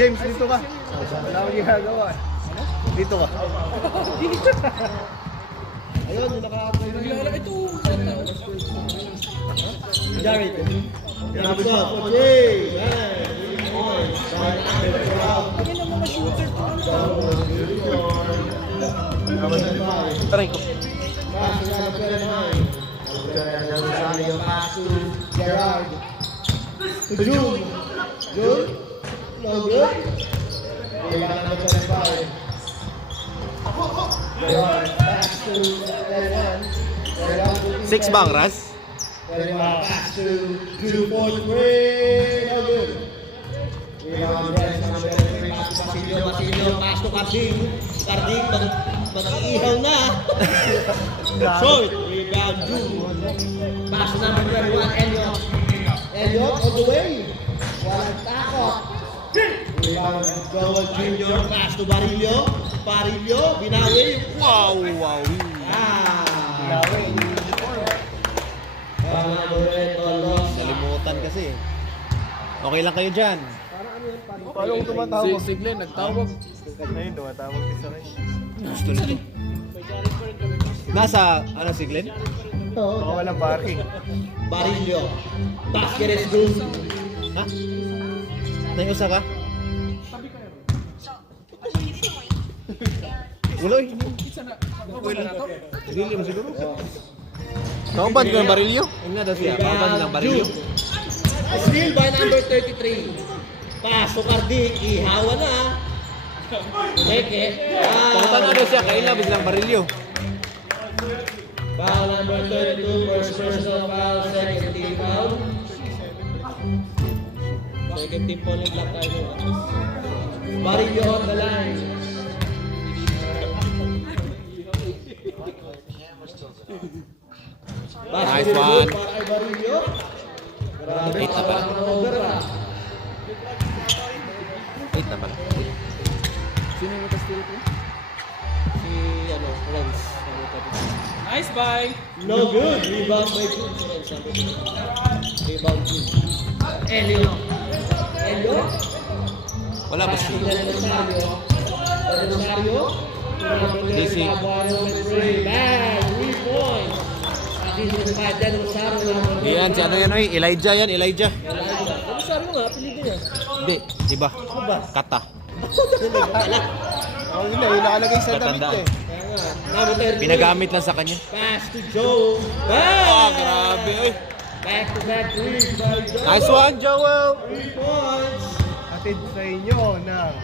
James, dito ka. Wala akong ginagawa. Dito ka. Ayun, yung naka-apply na yun. Ito. Jared. Grabe ka. Jay! Kami na mga shooter to. Aray ko. Pass to Gerard. To June. June. No good. Rebound number 25. Gerard. Pass to 31. 6 bang, Ras? 31. Pass to June for 3. No good. Rebound number 23. Pass to Basilio. Pass to Carding. Carding. Mag-iihaw na. Short. Rebound June. Pass to number 21. Elliot. Elliot all the way. Walang takot. Rebound Joel Jr. Pass to Barillo. Barillo. Binawi. Wow, wow. Binawi. Nalimutan kasi. Okay lang kayo dyan. Paano kung tumatawag? Si Glenn, nagtawag. Ayun, tumatawag isa rin. Gusto nito. Nasa, ano si Glenn? Baka walang parking. Barillo. Basket is good. Ha? Nayusa ka? Uloy. William siguro. Kaumpan ko yung barilyo? Yung nga daw siya. Kaumpan nilang barilyo? Steal by number 33. Pass to Carding. Ihawa na. Meke. Kaumpan nga daw siya. Kailabis lang barilyo. Foul number 32, first personal foul, second team foul. Second team foul yung black tayo. Barillo on the line. Nice one. Para kay Barillo. Grabe, 8 na pala. over ah. 8 na pala. Sino yung kastil ko? Si, Renz. Nice buy. No good. Rebound by June. Rebound June. Elliot. Elliot. Wala ba siya? Rosario. DC. Bang! 3 points. Yan, si ano yan oy? Elijah yan, Elijah. Rosario nga, pilitin niya. Hindi, iba. Kata. Oh, yun na, yung nakalagay sa damit Tatandaan. eh. Number 30. Pinagamit lang sa kanya. Pass to Joe. Bang! Grabe oy. Back to back threes by Joe. Nice one, Joel. 3 points. Atid sa inyo na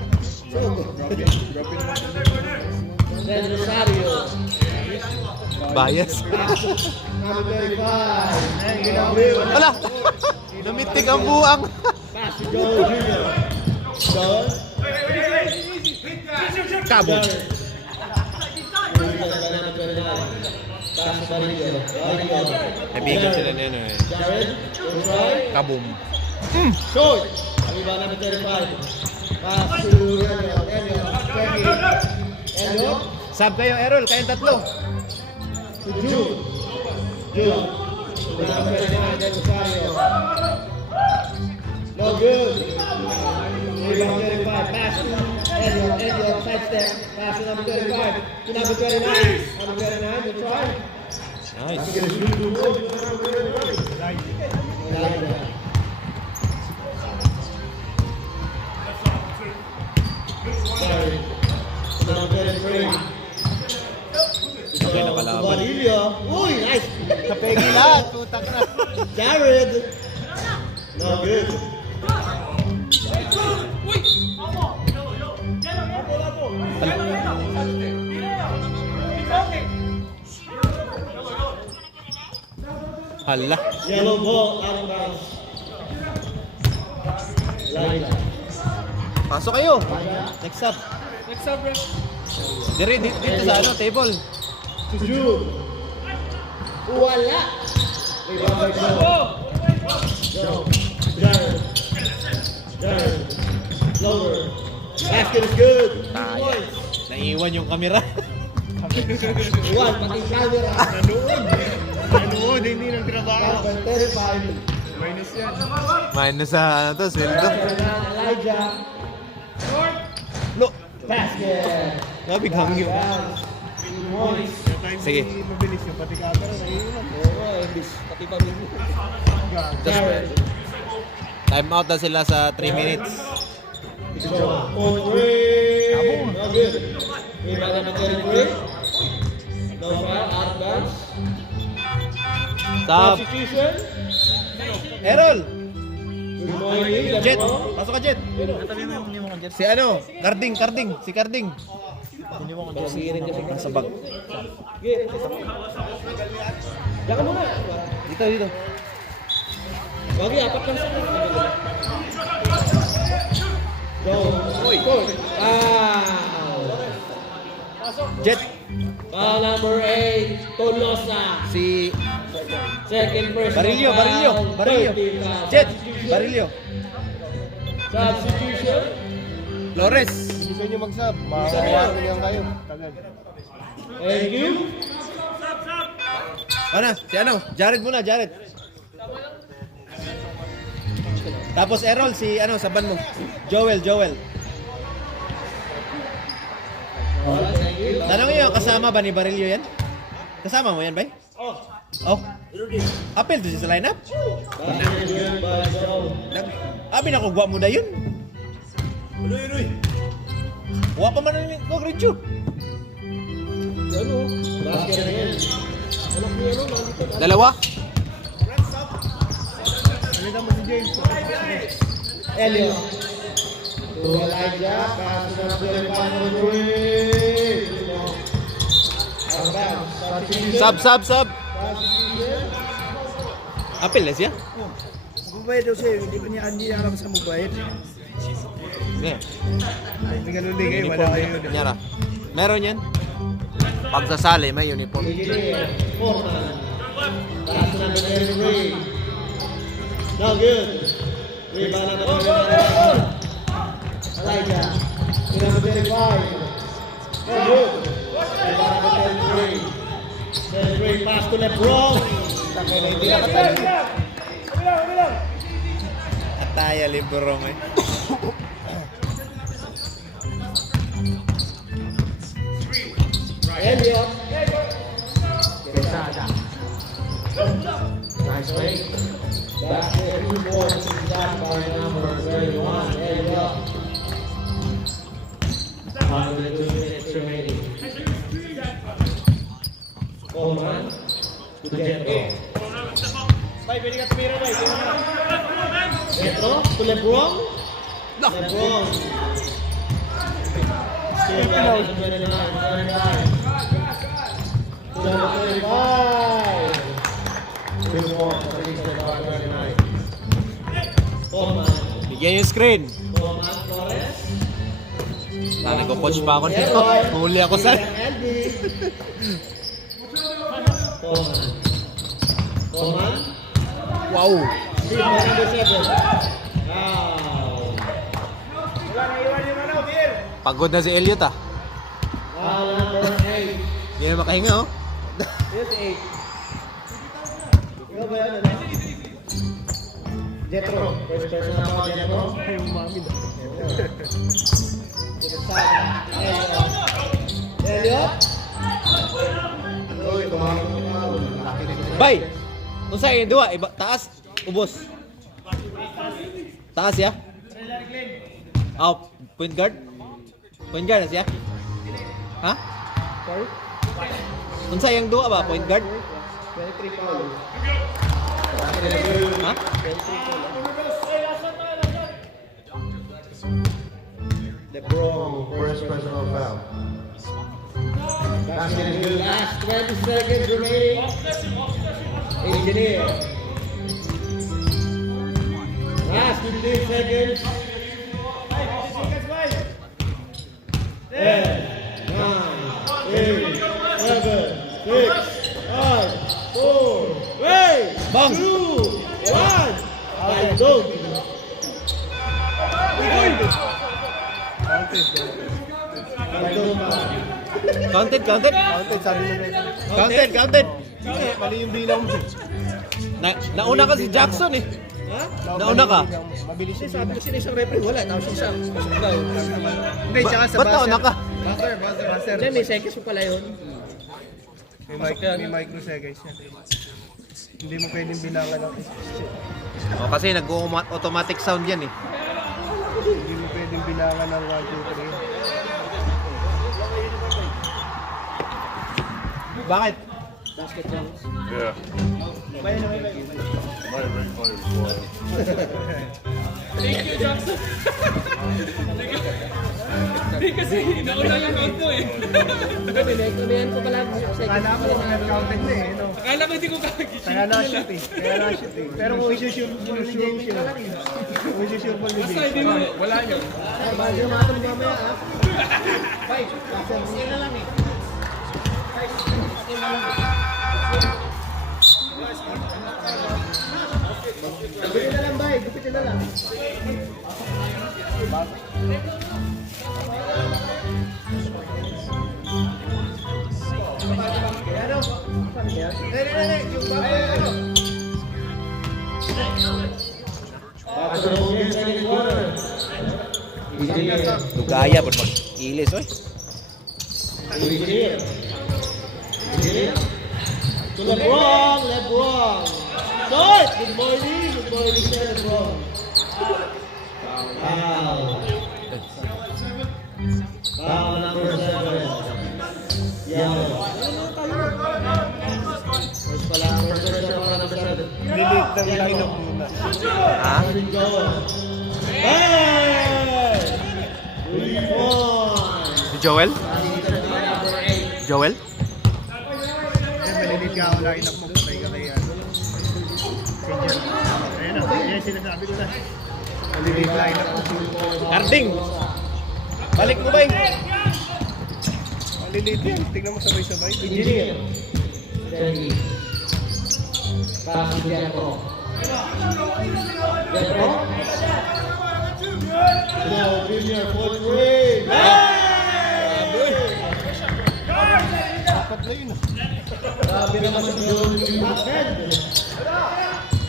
Then Rosario. Bias. Number 35. Wala. Namitik ang buang. Pass to Joe Jr. Joe. Kabog. Pass to Barillo. Barillo. Nabigan sila na ano eh. Jared. Try. Kaboom. Short. Rebound number 35. Pass to Elliot. Elliot. Sub kayo, Errol. Kayong tatlo. To June. June. Number 39, then Rosario. No good. Rebound 35. Pass to Elliot. Elliot, sidestep. Pass to number 35. To number 39. Number 39, the try. Nice. Sorry. To number 33. Okay na kalaban. Barillo. Uy, nice. kapegi lahat, putak na. Jared. No good. Hala. Yellow ball out of bounds. Line. Pasok kayo. Next sub. Next up, bro. Dito sa ano, table. To June. Wala. Rebound by Joe. Joe. Jared. Jared. Lower. Basket is good. Tayo. Naiwan yung kamera. One, pati camera. Nanood, hindi nagtrabaho. Number 35. Minus yan. Minus sa ano to, sweldo. Elijah. Basket. Grabe hangyo. Sige. Mabilis yung pati camera. Naiiwan. Pati pamilya. Time out na sila sa 3 minutes. On three. No good. Rebound number 33. No foul. Out of bounds. Stop. Substitution. Errol! Good morning. Jet! Pasok ka, Jet! Si ano? Carding. Si Carding. Pasirin kasi. Sa bag. Diyan ka muna. Dito. Wagi, apat lang sa Go. Oy! Jet! Foul number 8, Tolosa. Si Second person. Barilio. Jet! Barilio. Substitution. Flores. Gusto nyo mag-sub. Makawarin lang kayo. Tagal. Thank you. Ano? Si ano? Jared muna, Jared. Tapos Errol, si ano, saban mo. Joel. Tanong niyo, kasama ba ni Barilio yan? Kasama mo yan, bay? Oh. Apel to siya sa lineup? Abi na ko, guwa mo na yun. Uy. Guwa pa man na ko, Grincho. Basket again. Dalawa? Salita mo si James. Elliot. To Elijah. Pass to number 3. Out of bounds. Substitution. Sub. Apel na siya? Mabait daw siya. Hindi aram sa mabait. Yeah. Hindi ganun din kayo. Wala kayo. Nyara. Meron yan? Pagsasali, may uniform. Engineer. Foreman. Pass to number 33. No good. Rebound number 39. Elijah. To number 35. No good. Rebound number 33. 33 pass to LeBron. Hindi nakatayo. Ataya, libro mo eh. Elliot. Quesada. Nice play. Basket 2 points shot by number 31. Elliot. 102 minutes remaining. Coleman to Jetro. Jetro to LeBron. LeBron. Still got 29. To number 35. Good one. 39. Coleman. Bigyan yung screen. Coleman Flores. Sana nagko-coach pa ako nito. Huli ako sa... Coleman. Wow! Steve number 7. Pagod na si Elliot ah. Foul number 8. Hindi na makahinga oh. Jetro. First person ako, Jetro. Yung mami daw. Elliot. Bay! Kung saan yung dua, iba, taas, ubos. Taas ya? Oh, point guard? Point guard na siya? Ha? Sorry? Kung saan yung dua ba, point guard? 23 foul. Ha? LeBron, first personal foul. Basket is good. Last 20 seconds remaining. Engineer. Last 15 seconds. 10, 9, 8, 7, 6, 5, 4, 3, Bang! 2, 1. I don't. Counted. Counted, sabi nila. Counted. Mali yung bilang mo. Nauna kasi Jackson eh. Ha? Nauna ka? Mabilis Kasi yung sabi ko sila isang referee, wala. Tapos isang daw. Hindi, tsaka sa Ba't nauna ka? Buzzer. Diyan, may seconds mo pala yun. May microseconds yan. Hindi mo pwedeng bilangan ng O, kasi nag-automatic sound yan eh. hindi mo pwedeng bilangan ng 1, 2, 3. Bakit? Basket Jones. Yeah. My ring players was. Thank you, Jackson. Hindi kasi nauna yung count mo eh. Kumayan ko pala. Akala mo counted na eh. No? Akala ko hindi ko kakagit. Kaya na-shoot eh. Pero kung isusure mo ni James yun. Kung isusure mo ni Basta James. hindi mo. Wala yun. Ay, bago matang mamaya ha. Bye. Buzzer na lang eh. Gupitin na lang, bay. Gupitin na lang. Lugaya, ba't mag-ilis, oy? To LeBron, LeBron. Short! Good morning, sir, LeBron. Wow. Foul number 7. Yellow. First pala, first pressure para number 7. Delete ng lineup muna. Ha? Joel. Hey! 3-1. Si Joel? Number 8. Joel? Malilit ka ako lineup mo. Patay ka kay ano. Kay Jan. Ayan na. Ayan sinasabi ko na. Malilit lineup mo. Carding! Balik mo ba eh? Malilit yan. Tingnan mo sabay-sabay. Engineer. Steady. Pass to Jericho. Jericho. Now, Junior, 4-3. Apat na yun. Grabe naman si Joel. Backhand.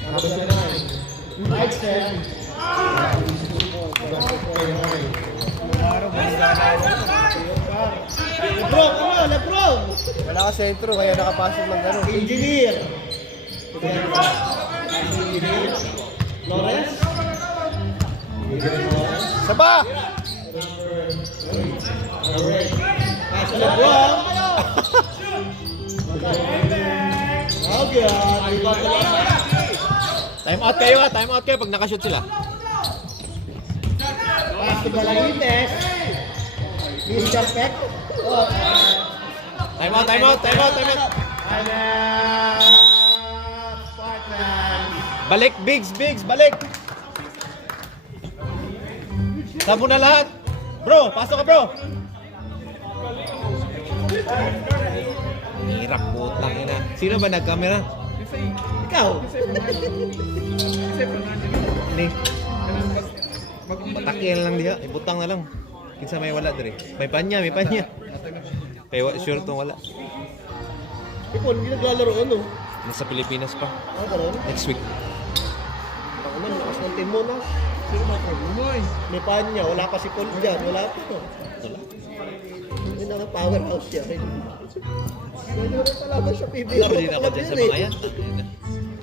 Number 9. Right step. Araw ba yung Lebron, ano? Lebron. wala ka sentro kaya nakapasok ng gano'n. Engineer. Engineer. Lawrence. Saba! Alright. Pass to LeBron. Okay, rebound to LeBron. Time out kayo ha, time out kayo pag nakashoot sila. Pass to Galaites. Mr. Peck. Oh, Time out, time out, time out, time out. Spartan. Balik, Bigs, balik! Sabo na lahat! Bro, pasok ka bro! Hirap putang ina. Sino ba nag-camera? Ikaw. Ini. Patakil lang diha, ibutang na lang. Kinsa may wala dire. May panya. Kaya sure tong wala. Ipon, hindi naglalaro ano? Nasa Pilipinas pa. Ganun. Next week. Ako man, lakas ng team mo na. Sino ba ko? May panya, wala pa si Paul dyan. Wala pa. Wala. Hindi na nga powerhouse siya. Ganyan rin talaga siya PBA. Laro din ako dyan sa mga yan.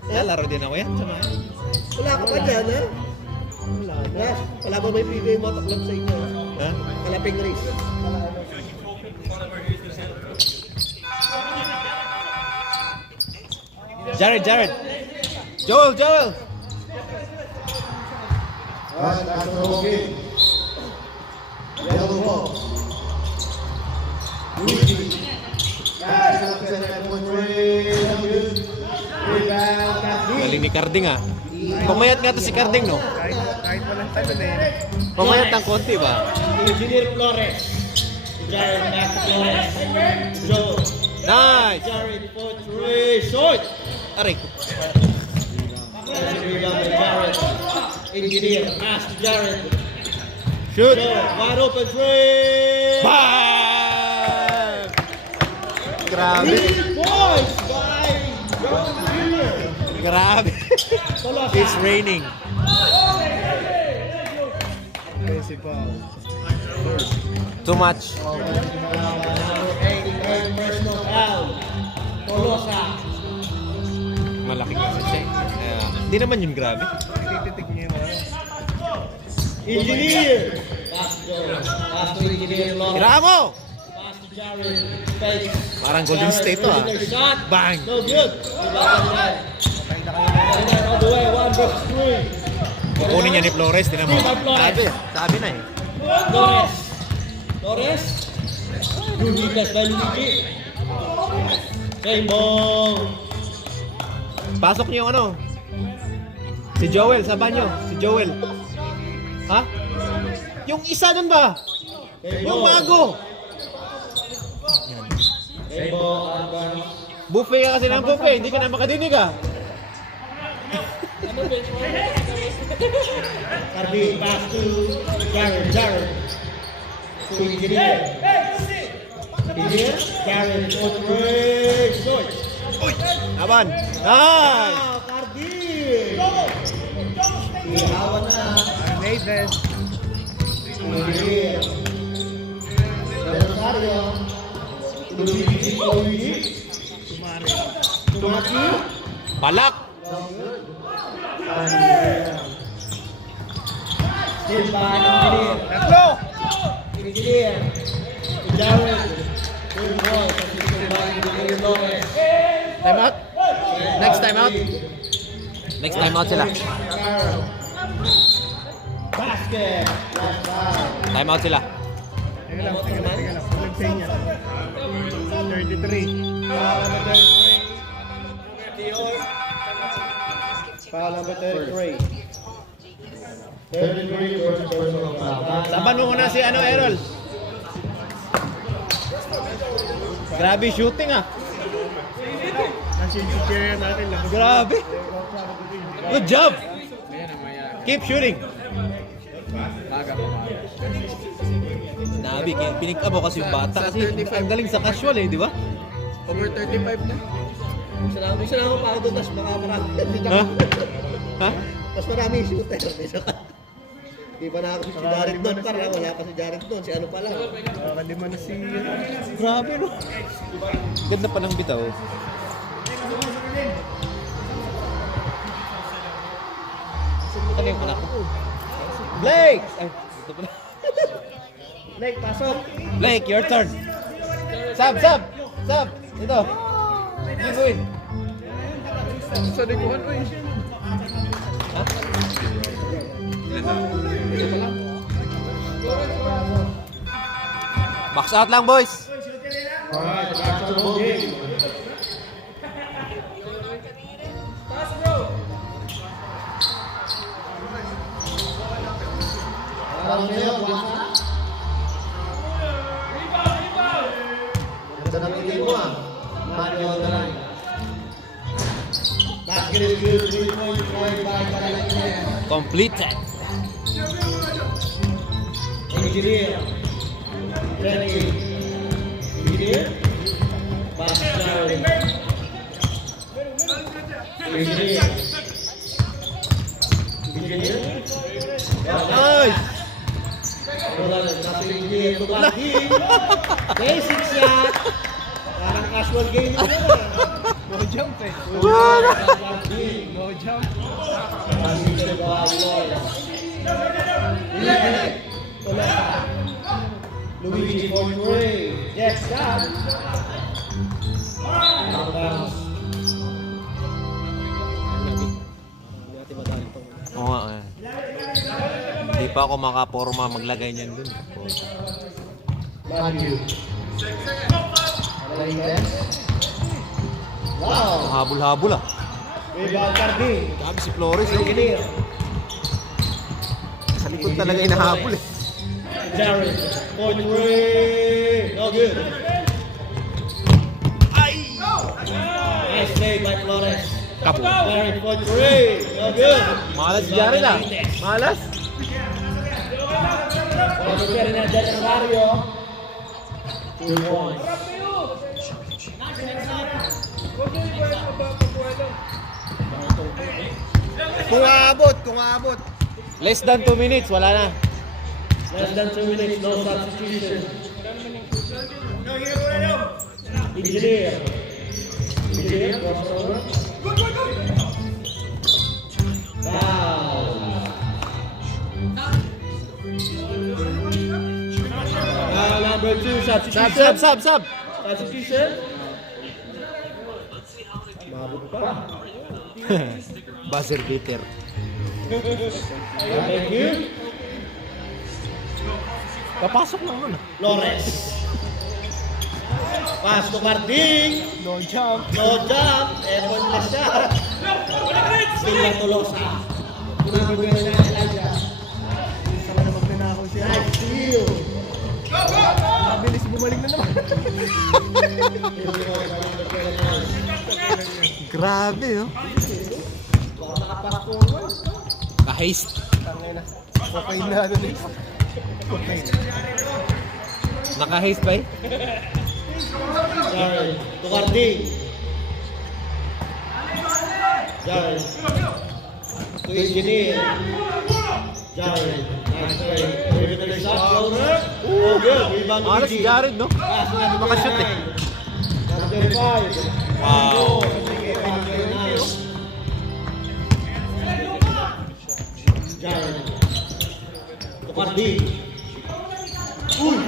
Lalaro din ako yan sa mga yan. Wala ka pa dyan, ha? Wala. Wala ba may PBA mo taklap sa inyo? Ha? Kalaping race. Jared! Joel! That's okay. Yellow ball. Pass up to that 1-3. Good. Rebound. Galing ni Carding ah. Pumayat nga to si Carding no? Kahit walang time na eh. Pumayat ng konti ba? Engineer Flores. Jared back to Flores. Joe. Nice! Jared for 3. Short. Aray. Rebound by Jared. Engineer. Pass to Jared. Shoot! Joe. Wide open 3. Bam! Grabe. 3 points by Joe Jr. Grabe. Tolosa. It's raining. Messi pa. Too much. Number 8, third personal foul. Tolosa. Malaki kasi siya. Hindi naman yun grabe. Tititik niya yung Engineer. Pass to Engineer Lawrence. Tira mo! Pass to Jared. Fake. Parang Golden State to, ah. Shot. Bang! No good. All the way, 1 versus 3. Kukunin niya ni Flores. Tinan mo. By Flores. Sabi na eh. Torres. Luigi plus by Luigi. Rainbow. Pasok niyo yung ano. Si Joel, sa banyo. Si Joel. Ha? Yung isa dun ba? Yung bago. Rainbow. Alban. Buffet ka kasi ng buffet. Hindi ka na makadinig ah. Carding pass to Jared. To Engineer. Engineer. Jared. Outbreak. Laban. Nice! Carding. Ihawan na. Nathan. Engineer. Rosario. Luigi. Sumari. Tumaki. Balak! Still by Engineer. Let's go! Engineer. Jared. Good boy. Still by Engineer Lopez. Time out? Next time out? Next time out sila. Basket. Last foul. Time out sila. Teka lang. Walang say niya. 33. Foul number 33. 33 versus personal foul. Laban mo muna si ano, Errol. Grabe shooting ah. Nasa yung chair natin lang. Grabe. Good job. Keep shooting. Nabi, pinikabo kasi yung bata kasi ang galing sa casual eh, di ba? Over 35 na. Salamat pa ako doon, tas marami. Ha? Ha? Mas marami yung shooter. Di ba na ako si Jared doon? Parang wala pa si Jared doon. Si ano pa lang. Baka di man na si... Grabe no. Ganda pa ng bitaw. Ano yung anak ko? Blake! Ay, ito pala. Blake, pasok. Blake, your turn. Sab! Ito. Gagawin. Sa likuhan, oy. Ha? Box out lang, boys. Alright, back to the ball game. Alam niyo, buwasa. Ganda ng tingin mo ah. Mario on the line. Basket is good. 3-point try by Carolina. Completed. Engineer. Ready. Engineer. Pass Jared. Engineer. Engineer. Nice! Nasa engineer to Bagi. Basic shot. Parang casual game yun. No jump eh. Bagi. No jump. Bagi to the Bagi. Luigi for three. Yes, stop. Out of bounds. Oo nga eh. Hindi pa ako makaporma maglagay niyan dun. Matthew. Wow. Habol-habol ah. Rebound Carding. Grabe si Flores eh. Engineer. Sa likod talaga inahabol eh. Jared. For three. No good. Nice play by Flores. Kapo. Jared for three. No good. Malas si Jared ah. Malas. Pagkakari na dyan ang Mario. 2 points. Kung aabot. Less than 2 minutes, wala na. Less than 2 minutes, no substitution. Engineer. Engineer, crossover. Foul. Now number 2, substitution. Sub. Substitution. Mabot pa. Buzzer beater. Thank you. Papasok lang muna. Flores. Pass to Carding. No jump. No jump. Effortless siya. Still lang Tolosa. Saka na magnanakaw siya. Nice steal. Mabilis bumalik na naman. Grabe, no? Ka-haste. Tangina. Okay na ano dito. Okay. Naka-haste ba eh? Jaren. To Carding. Jaren. To Engineer. Jaren. Nice play. Maybe the shot. Floater. Oh, good. Rebound to Alas, Gigi. Jared, no? Pass to number Makashoot 9. eh. Number 5. Wow. Jaren. To Carding. Uy!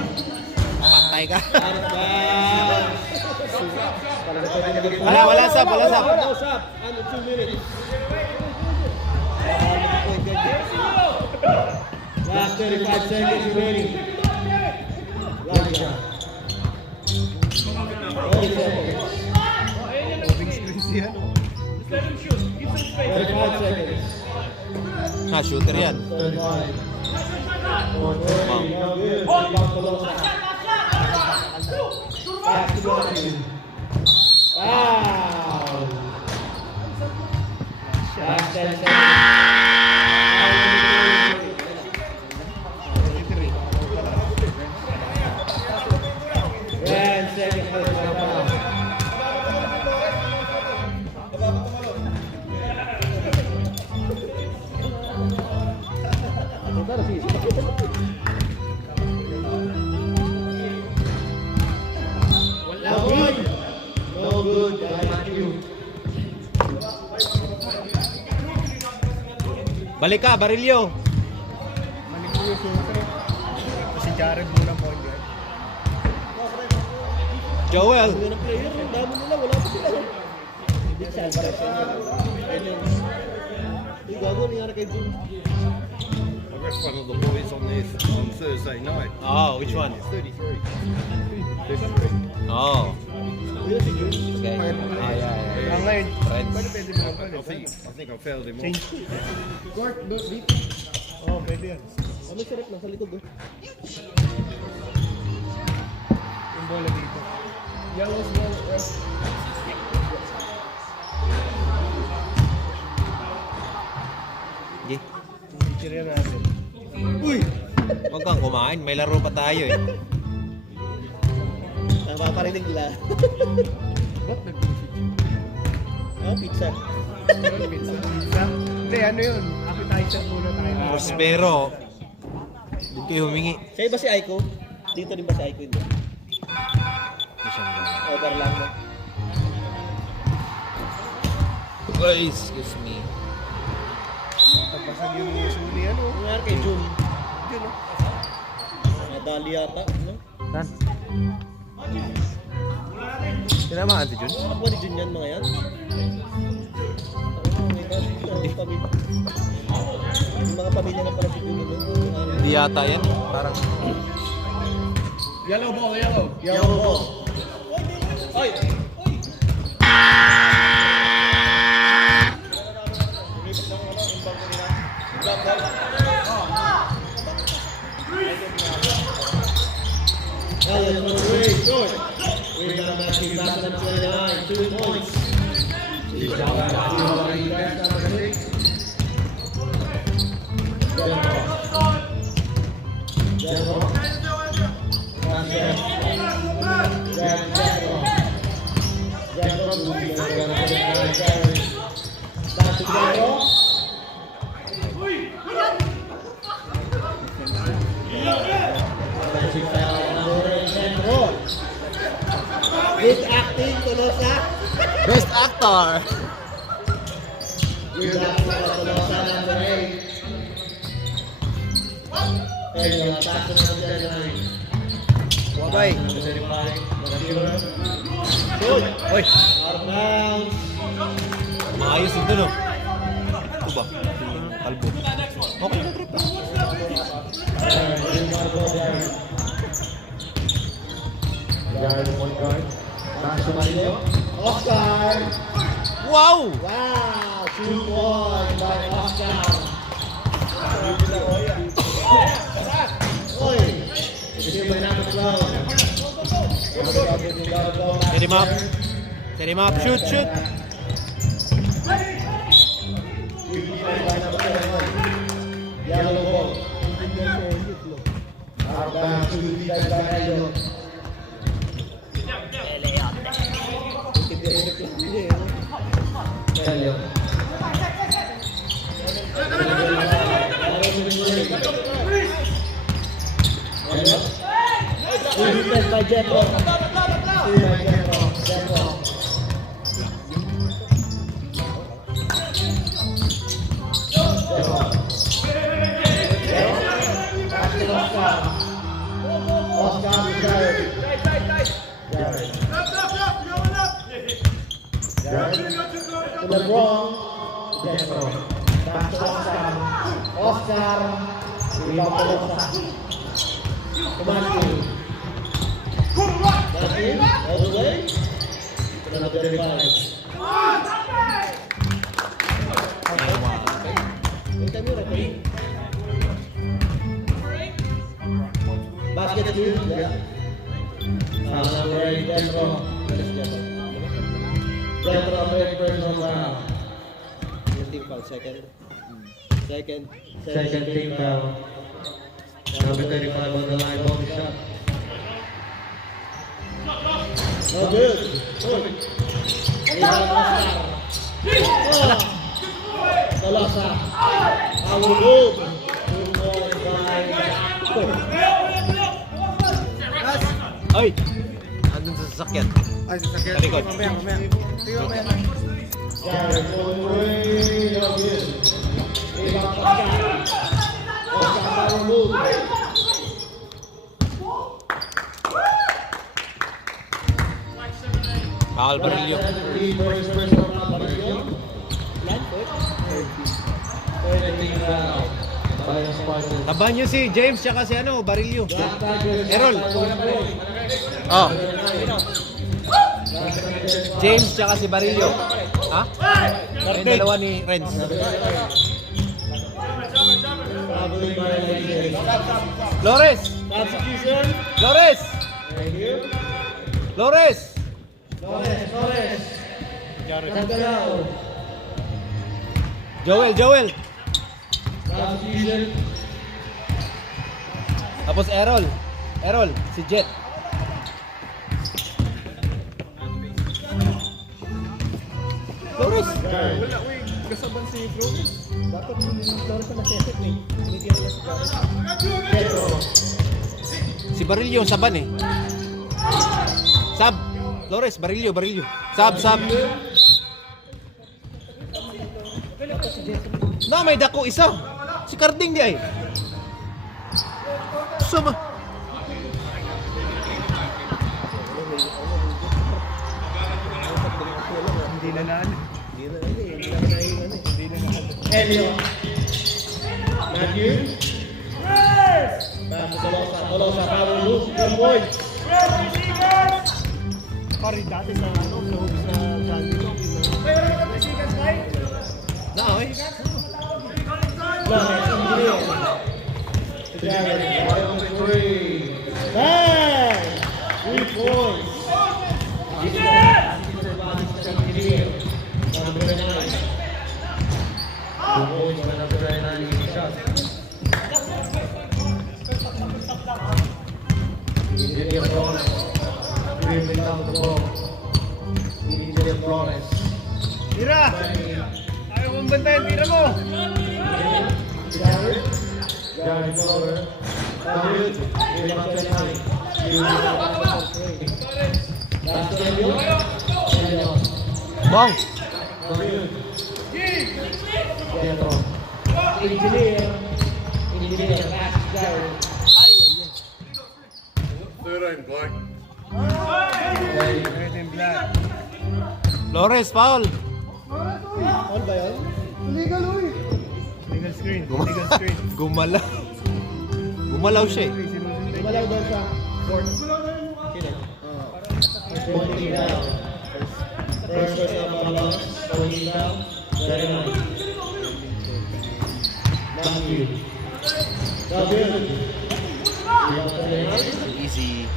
Patay ka. Wala sub. No sub. Under 2 minutes. Last 35 seconds remaining. Last shot. 30 seconds. Moving screen siya, no? 35 seconds. Shooter yan. 35. Rebound to Losa. Pass to Losa. Foul. Last 10 seconds. Ten seconds for the foul. No good. No good. Thank you. Balik ka, Barilio. Mali ko yung shooter. Kasi Jared muna po yan. Joel. Ang ng player, ang dami nila, wala pa sila. Hindi siya, para sa inyo. Ayun. Yung gago, nangyari kay Jun. I rest one of the boys on this on Thursday night. Oh, which one? 33. Oh. Ayun si Jun. Okay. Yeah. Ang ngayon, Friends. pwede naman pwede. I think I failed him off. Change. Oo, pwede yan. Ano sarap lang sa likod, oh. Yung bola dito. Yellow's ball, rest. Sige. Tira natin. Uy! Huwag kang kumain. May laro pa tayo eh. Napaparinig nila. Ba't nag-visit? Ah, pizza. Pizza? Hindi, ano yun? Appetizer muna tayo. Prospero. Doon kayo humingi. Sa'yo ba si Aiko? Dito din ba si Aiko? Hindi. Hindi siya magawa. Over lang mo. Ay, excuse me. Pagpasag yung suli, ano? Nangyari kay Jun. Yun, no? Nadali yata, no? Saan? Sinamahan si Jun? Anak ba ni Jun yan, mga yan? Yung mga pamilya na pala si Jun. Hindi yata yan. Parang... Yellow ball, yellow. Yellow ball. Oy! Elliot on the way, short. Rebound back 2029, 2 points. Good acting, Tolosa. Best actor. Good acting, Tolosa, number 8. And yung attack number 9. Wabay. Number 35, Maratura. Good. Oy, Out of bounds. maayos ito no. Ito ba? Kalbo. Okay na trip. Oscar. Wow! Wow, 2 points by Oscar. Oy, ito yung number 12. Set him up. Set him up. Shoot, shoot. Yellow ball. Out of bounds to the defense by Elliot. Elliot. Good defense by Jeffo. Jeffo. Oscar is Jared. To LeBron. Jeffo. Back to Oscar. Oscar. Rebound to Oscar. Matthew. Matthew, all the way. To number 35. Basket two, yeah. Number 8, Jethro. Jethro, third personal foul. Team foul, second. Second team foul. Number 35 on the line, body shot. No good. Good. Rebound, Oscar. Tolosa. Our move. 2 points by. Oy! Andun sa sasakyan. Ay, sasakyan. Sa likod. Mamaya. Sige, mamaya. Jared, going way, no good. Rebound, Oscar. Oscar, our move. Foul Barilio. First personal foul, Barilio. Third team foul by the Spartans. Taban nyo si James tsaka si ano, Barilio. Black Tigers. Errol. Oh. James tsaka si Barilio. Ha? Yung dalawa ni Renz. Traveling by Lakers. Flores! Substitution. Flores! Right here. Flores! Torres. Tagalao. Joel! Substitution. Tapos Errol, si Jet. Flores! Wala, uy. Kasaban si Flores. Dapat Flores pa na-set eh. Tinitira niya si Flores. Petro. Si Barilio, saban eh. Sab! Flores, Barilio. Sab! Na, may dako isa. Si Carding di ay. Sama. Hindi na naan. Elliot. Matthew. Pass to Tolosa. Power move. 2 points. Pari dati sa ano, loob sa Grande Loob. Na, oy. Flores. Engineer. Jared. Right on 3. Bang! 3 points. Engineer. Number 9. 2 points by number 9 shot. Engineer Flores. Dribbling down the ball. Engineer Flores. Tira! Ayaw kong bantayan, tira mo! Jared. Jared Flores. David. Rebound 29. Last to Elliot. Elliot. Bong! Dentro. Engineer. Engineer. Last down. Third aim, Blake. Red and black. Flores, foul! Ano ba yan? Legal screen. Legal screen. Gumalaw. Gumalaw siya eh. Malaw daw siya. Court. Sino? Holding down. First person on the holding down. Very nice. Matthew. David. Easy.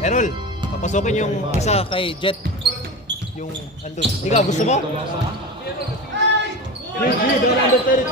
Errol, papasokin yung isa kay Jet. Yung andun. Ikaw, gusto mo? Number 33.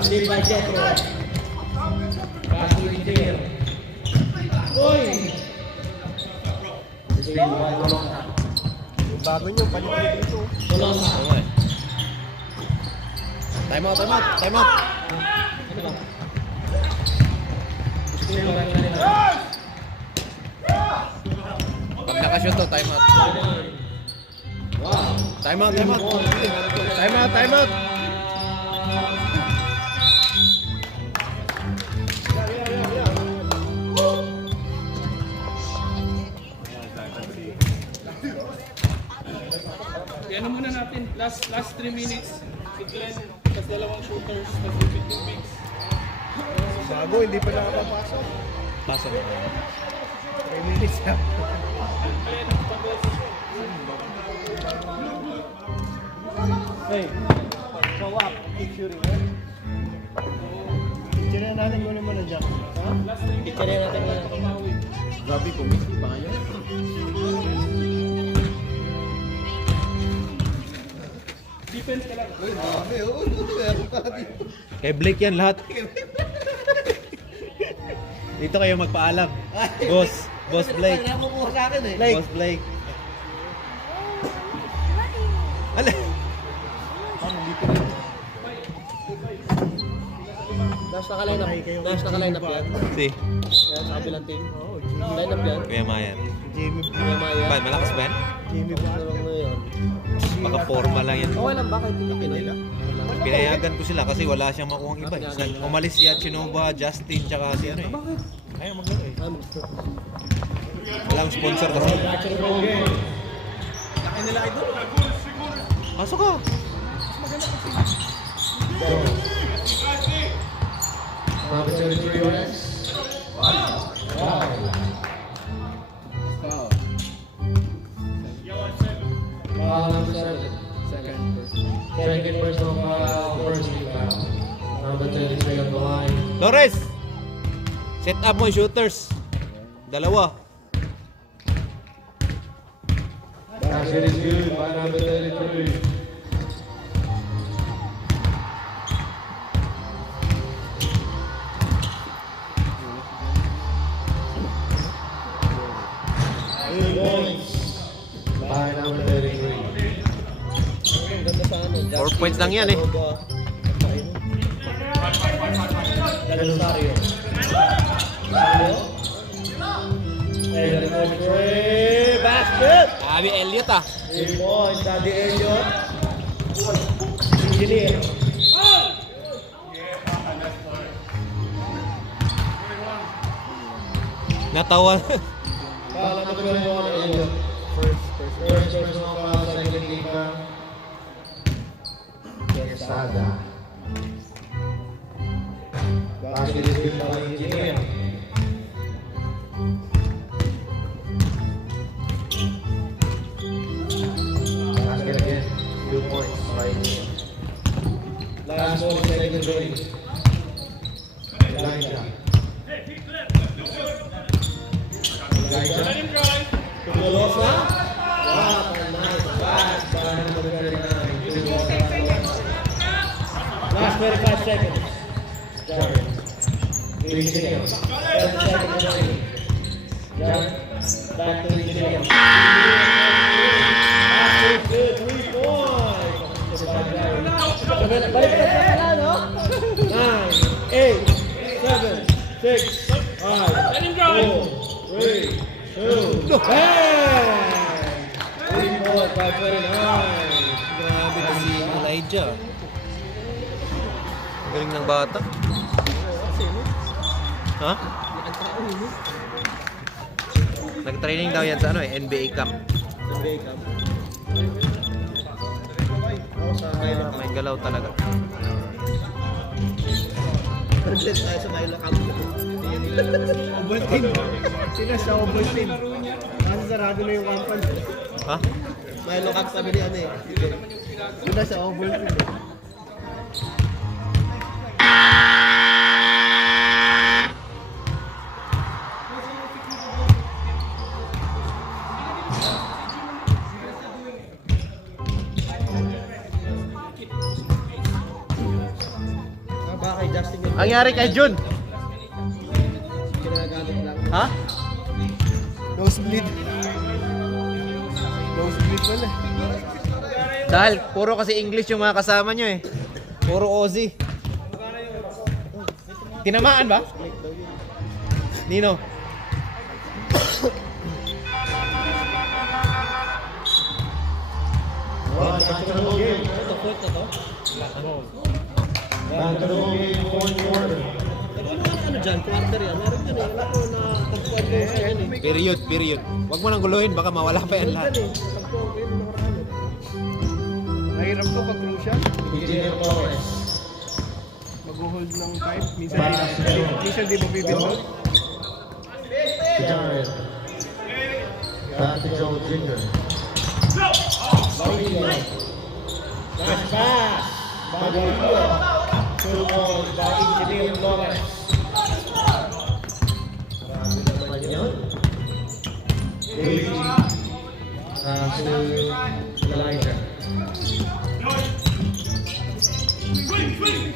Steve by Jetro. Back to Engineer. Oy! Steve by Tolosa. Bago nyo, palit dito. Tolosa. Time out, time out, time out. Steve by Manila. Pag nakashoot to, time out. Wow. Time out, time out. Time out, time out. Yan muna natin. Last 3 minutes. Si Glenn, tas dalawang shooters, tas 15 bigs. Bago, hindi pa nakapapasok. Pasa mo. 3 minutes na. Glenn, pagos. Hey, show up. Keep shooting, right? Picture na natin kung ano mo nandiyan. Ha? Picture natin na. Grabe, kumisi pa ngayon. Defense ka lang. Kay Blake yan lahat. Dito kayo magpaalam. Boss Blake. Nakukuha sa akin eh. Boss Blake. Ala. Dash naka-line up. Dash naka-line up yan. Si, Yan sa kabilang team. Line up yan. Kuya Mayan. Jamie Kuya Maya. Ba, malakas ba yan? Jamie ba? Sarong na yun. Baka forma lang yan. Okay lang ba kahit hindi Pinoy? Pinayagan ko sila kasi wala siyang makuhang iba. Umalis si Chinova, Justin, tsaka si ano eh. Bakit? Ayaw maglaro eh. Walang sponsor kasi. Laki nila idol. Pasok ka! Number 33 Rex. Wow. Foul number 7. Second personal foul. First team foul. Number 33 on the line. Flores! Set up mo yung shooters. Dalawa. Basket is good by number 33. Good points by number 33. Ang ganda sa ano. 4 points lang yan eh. Rosario. Basket! Sabi Elliot ah. 3 points. Daddy Elliot. Engineer. Natawan. Foul number 21 Elliot. First personal foul, second team foul. Quesada. Basket is good by Engineer. seconds remaining. Elijah. Elijah. Let him drive. Tolosa. Wow, nice pass by number 39. Last 25 seconds. Jared. 3 seconds. 10 seconds remaining. Jared. Back to Engineer. After 3 points. Balik ka pala, no? 9, 8, 7, 6, 5, Let him drive. 4, 3, 2, bang! 3 points by 29. Grabe na si Elijah. Ang galing ng bata. Ha? Nag-training daw yan sa ano NBA camp. May galaw talaga. Present tayo sa Milo Camp. Ovaltine. Sila sa Ovaltine. Kasi sarado na yung kampan. Ha? Milo Camp sabi ni ano eh. Sila sa Ovaltine. Baka kay Justin yung Ang nangyari kay Jun? ginagamit lang. Ha? Nosebleed. Nosebleed pala. Dahil puro kasi English yung mga kasama nyo eh. Puro Aussie. Tinamaan ba? Nino? Back to the whole game. Ito, point na to. Back to the whole game. 4 quarter. Ano dyan? Quarter yan. Meron dyan eh. Alam ko na tagpuan ko sa yan eh. Period. Huwag mo nang guluhin, baka mawala pa yan lahat. Tagpuan ko yun nakaraan eh. Mahirap to pag Russia. Engineer Flores. Mag-hold ng time. Minsan di mabibindot. Jared. Back to Joe Jr. Nice pass. Baguio. 2 balls by Engineer Flores. Grabe naman yun. Davey. To Elijah.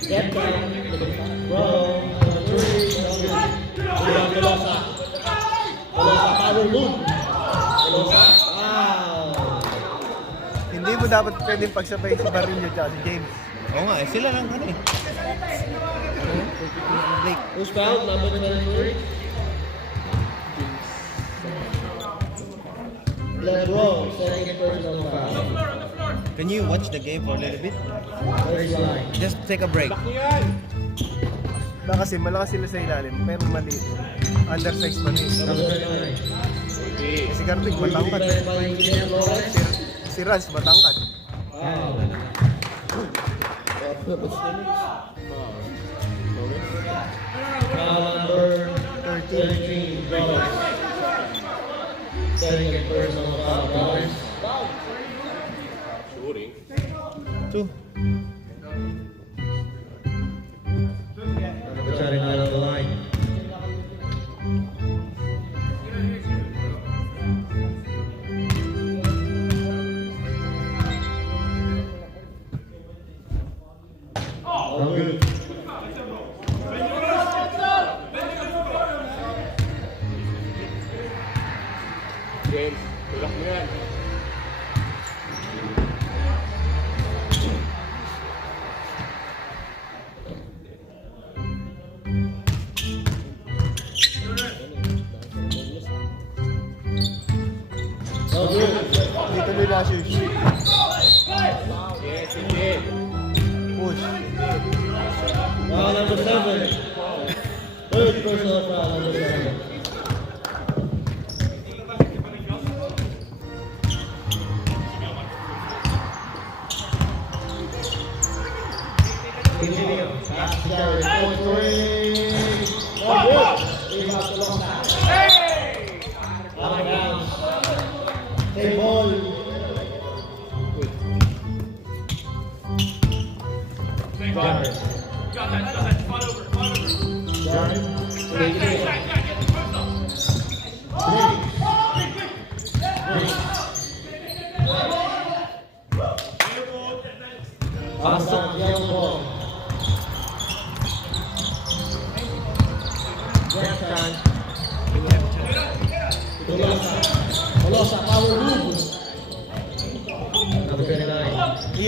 Step down. Bro. Number 3. Velosa. Velosa power move. Velosa. Wow. Hindi mo dapat pwedeng pagsabay si Barillo at si James. Oo nga, sila lang ano eh. Blake. Who's fouled? Number 23. Lebron, second personal foul. Can you watch the game for a little bit? Baseline. Just take a break. Kasi malakas sila sa ilalim, pero maliit. Undersized pa rin. Number 39. Si Gartig matangkad. Defended by Engineer Flores. Si Rans matangkad. Foul. Foul number 13, Flores. Second personal foul, Flores. Two. Number 39 on the line. No good. No good. Dito nila shoot. Push. Foul number 7. Third personal foul number 7. Engineer. Pass to Jared. 4-3. No good. Rebound to Lonsa. Out of bounds. Take ball. Jared.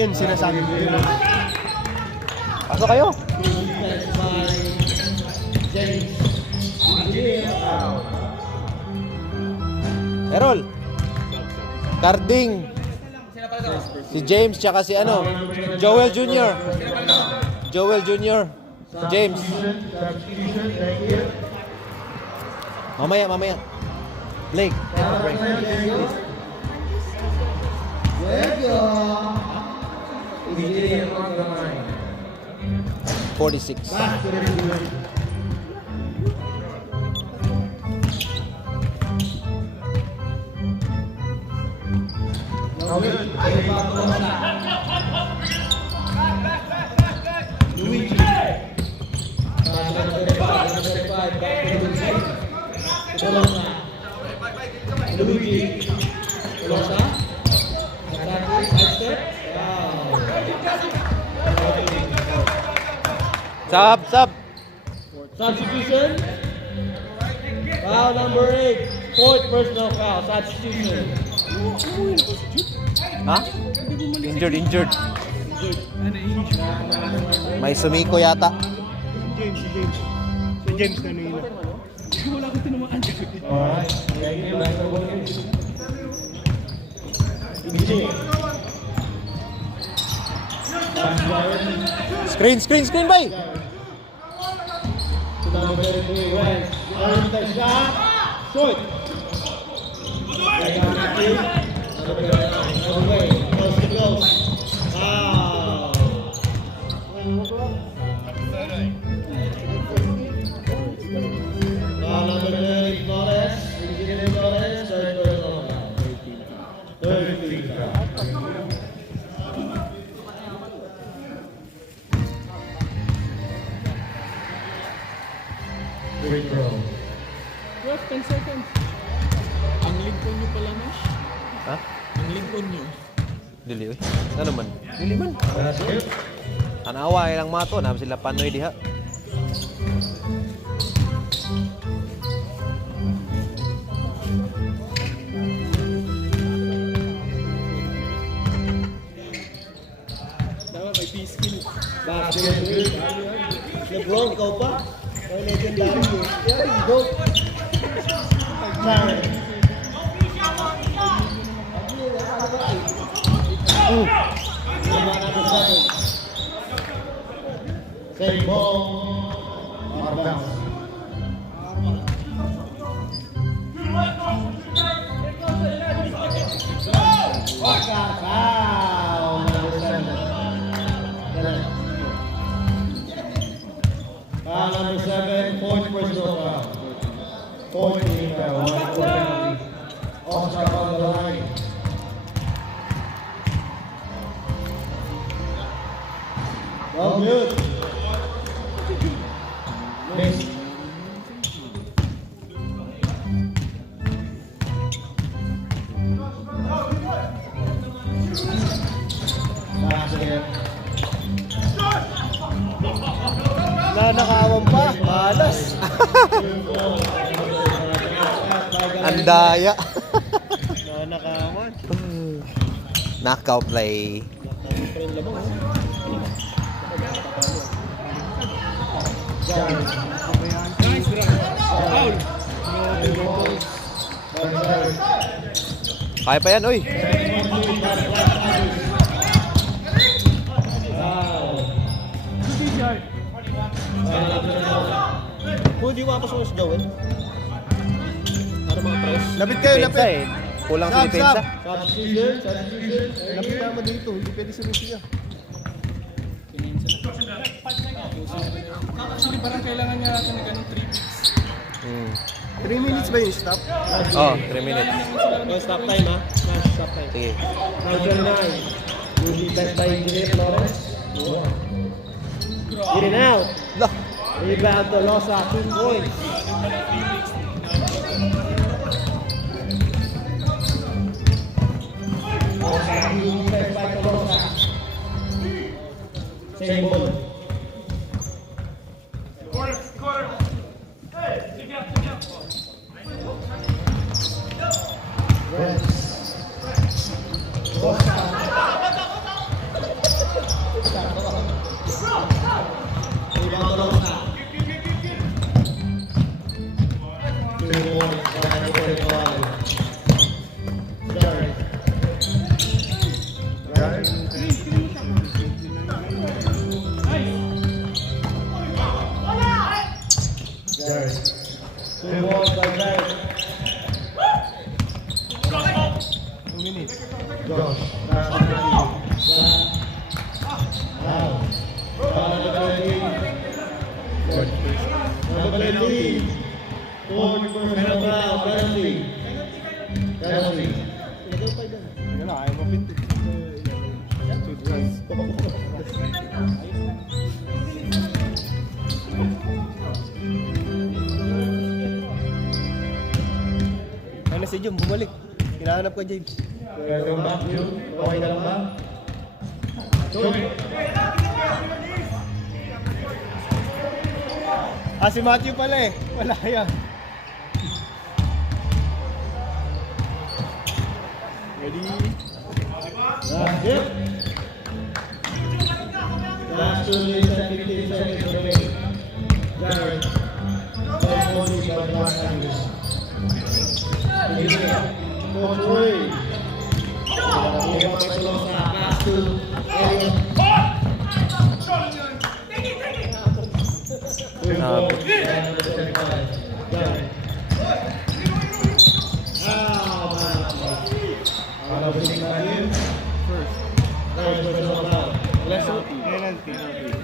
yun sinasabi ko yun. Pasok kayo. Defense by James. Errol. Carding. Si James tsaka si ano, Joel Jr. Joel Jr. James. Mamaya. Blake. Diego. Is getting on the line. 46. Luigi. Luigi. Rosa. Side step. Sub. Substitution. Foul number 8. Fourth personal foul. Substitution. Ha? Injured. May sumiko yata. Si James kanina. Wala ko tinamaan. Screen, bay! Number 33, West. Earns the shot. Short. Away. Close to close. Wow. Number 30, Flores. Engineer Flores. Third personal foul. 33. Free throw. 10 seconds. Ang Lincoln nyo pala, Nash. Ha? Ang Lincoln nyo. Dili, oy. Ano man? Dili man. Tanawa ilang mato, na sila panoy diha. Dapat may P-skill. Basket. LeBron, ikaw pa? May legendary mo. Yeah, go. Sorry. Same ball. Out of bounds. Foul, number 7. Foul number 7, fourth personal foul. Fourth team foul, 1 penalty. All-star on the line. Well, good. Missed. Basket. Nanakawan pa. Malas. Andaya. Nanakawan. Knockout play. Nice run. Foul. Kaya pa yan, oy. Pwede wapos mo si Joel. Para mga press. Lapit kayo, Depensa lapit. eh. Kulang sa depensa. Substitution. Lapit naman dito. Hindi pwede sumisiya. Actually, parang kailangan niya natin ng 3 beats. 3 minutes ba yung stop? Oh, 3 minutes. No stop time, ha? No stop time. Sige. Number 9. Good defense by Engineer Flores. Get it out. Lah. Rebound to Losa, 2 points. Good defense by Tolosa. Same ball. Jared. 2 balls by Jared. 2 minutes. Josh. Number 20. 4 personal foul. Penalty. Penalty. Hindi na, ayaw mapinti. Ano si Jum, bumalik. Hinahanap ko, James. Welcome back, June. Okay na lang ba? Ah, si Matthew pala eh. Wala yan. Ready? That's it. Last 2 minutes and 15 seconds remaining. Jared. 10 points by Los Angeles. Coach Ray. Hindi pa may tulong sa pass to Elliot.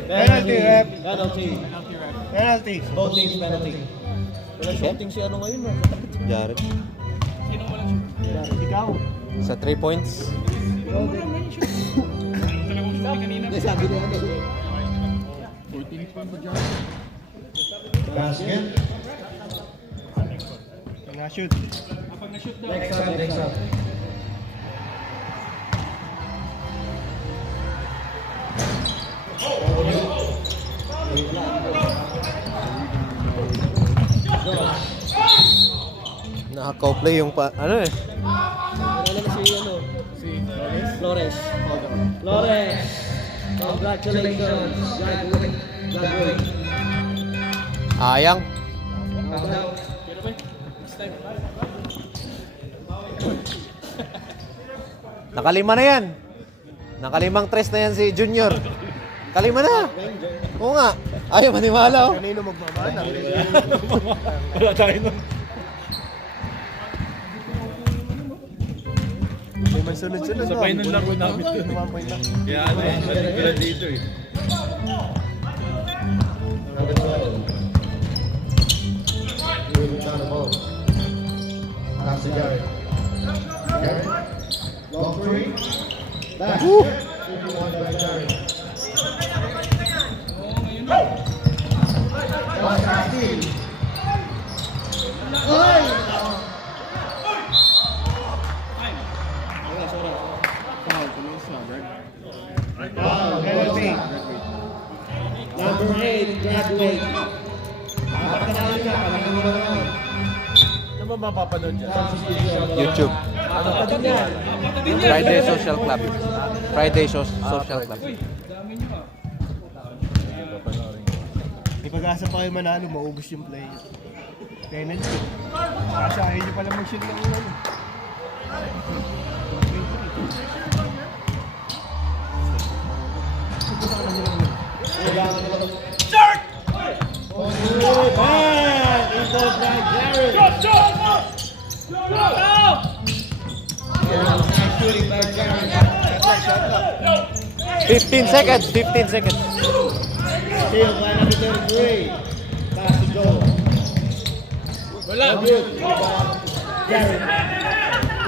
Penalty, rep. Penalty. Penalty. Both teams penalty. Wala shooting si ano ngayon, ah. Jared. Sino walang shoot? Ikaw. Sa 3 points. Talagang shooting kanina. Hindi, sabi niya ano. Basket. Na-shoot. Kapag na-shoot daw, Next up, next up. Naka-play yung ano eh. Ano na si ano? Si Flores. Flores. Congratulations. Graduate. Ayang. pero ba? Next time. Nakalima na yan. Nakalimang tres na yan si Junior. Kalima na. Oo nga. Ayaw maniwala oh. Kanino magmamana? Wala tayo nun. May man sunod-sunod. Sabay ng laro namin dun. Kaya ano eh, balik ko lang dito eh. Number 12. Really trying to ball. Pass to Garrett. Garrett. Long three. Back. 51 by Garrett. That's Castillo. Ay! Penalty. Number 8, graduate. Napakalayo ka, palagay mo naman. Ano ba mapapanood dyan? YouTube. Ano pa din yan? Friday Social Club. Friday Social Club. Dami nyo ah. May pag-asa pa kayo manalo, maubos yung play. Penalty. Kasahin nyo pala mag-shoot ng ulan. Bad! Import by Garrett. Shooting by Garrett. 15 seconds. 15 seconds. Steal by number 33. Pass to Joe. Wala. Good. Garrett.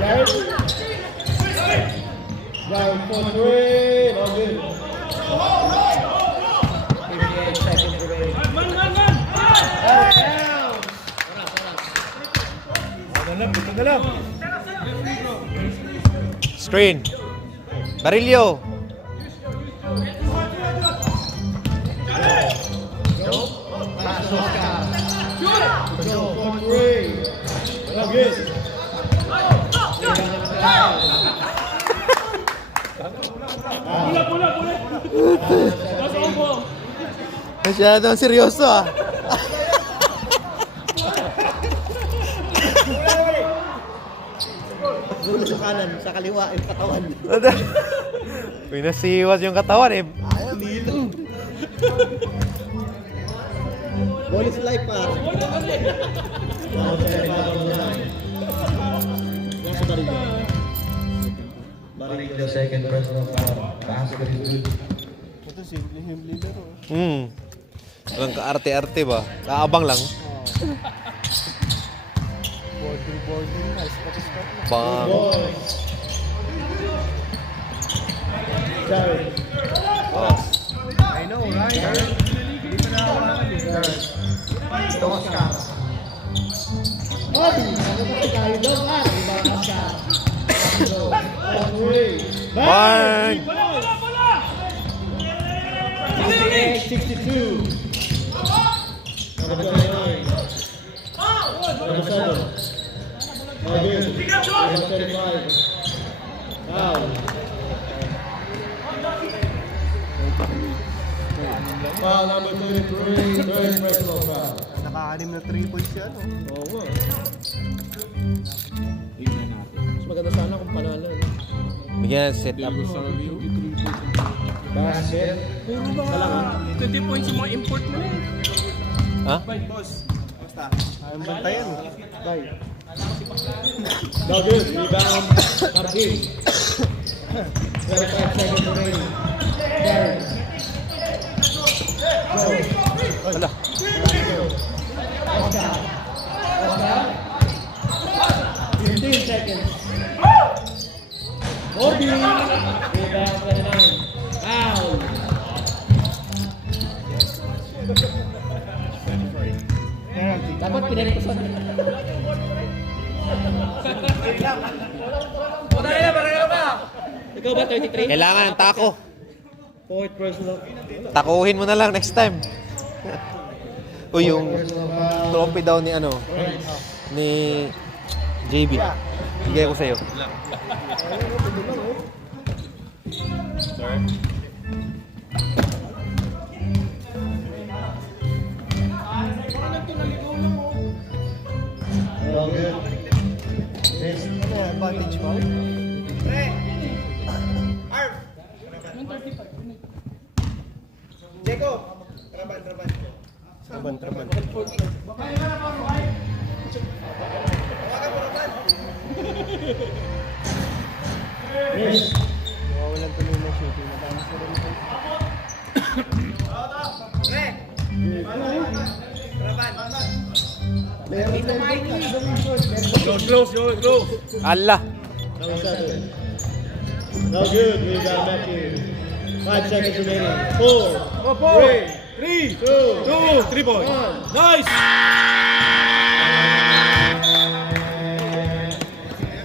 Garrett. Garrett for 3. No good. 58 seconds remaining. Man! Ito na lang. Screen. Barillo. Pass to Oscar. Joe for 3. No good. Pula! Nasa opo. Masyadong seryoso ah. Gulo sa kanan, sa kaliwa yung katawan. Pinasiwas yung katawan eh. Ayaw, nilo. Ball is life, pa. Nasa Barillo. The second personal foul. Basket is good. Ito si yung leader. Walang kaarte-arte ba? Kaabang lang. Boarding na. Spot na. Bang. Sorry. I know, right? Hindi pa nakawakan eh. Thomas Carr. Bobby, ano ba tayo doon? Ibang ka. Bang! 62. Number 29. Number 7. Number 35. Foul. Foul number 23. Third personal foul. Naka-anim na 3 points yan. Oh. Oo nga. Mas maganda sana kung panalo. Bigyan set up. Basket. Puro mga 20 points yung mga import mo na eh. Ha? Boss. Basta. Ayaw bantayan. Bye. No good. Rebound. Martin. 35 seconds remaining. Darren. Wala. Oscar. 15 seconds. Bobby. Rebound 29. Foul. Dapat pinagpasan. Ikaw ba 33? Kailangan ng tako. Fourth personal. Takuhin mo na lang next time. O yung trophy daw ni ano, ni JB. Bigay ko sa'yo. No good. Ano yan? Advantage foul? Traban. Yes. Mawawalan tuloy ng shooting. Matama sa rin ito. Allah. Number 7. No good. Rebound Matthew. 5 seconds remaining. 4. 3, 2, 3 points. Nice!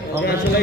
Congratulations.